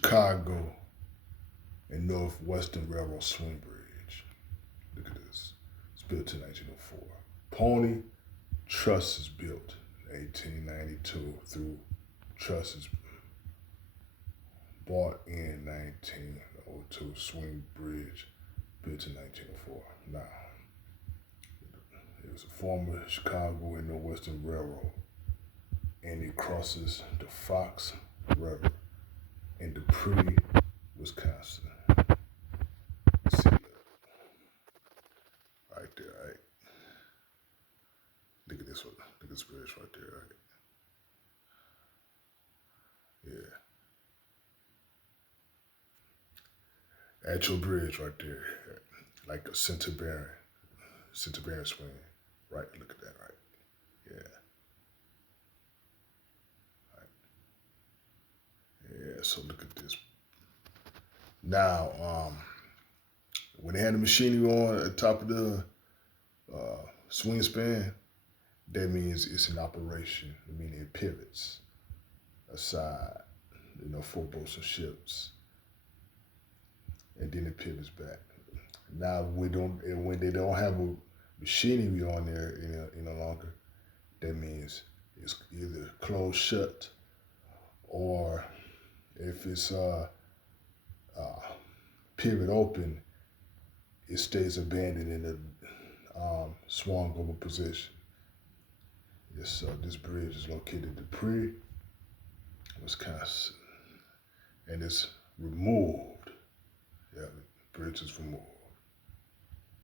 Chicago and Northwestern Railroad swing bridge. Look at this. It's built in 1904. Pony truss is built in 1892 through trusses bought in 1902. Swing bridge built in 1904. Now, it was a former Chicago and Northwestern Railroad, and it crosses the Fox River in Pere, Wisconsin. See that? Right there, right? Look at this one. Look at this bridge right there, right? Yeah. Actual bridge right there. Like a center bearing swing. Right, look at that, right? Yeah. Right. Yeah, so look at this. Now, when they had the machinery on at the top of the swing span, that means it's in operation. I mean, it pivots aside, for boats and ships, and then it pivots back. Now when they don't have a machinery on there any longer, that means it's either closed shut, or if it's pivot open, it stays abandoned in a swung over position. Yes, this bridge is located in Pere, Wisconsin, and it's removed. Yeah, the bridge is removed.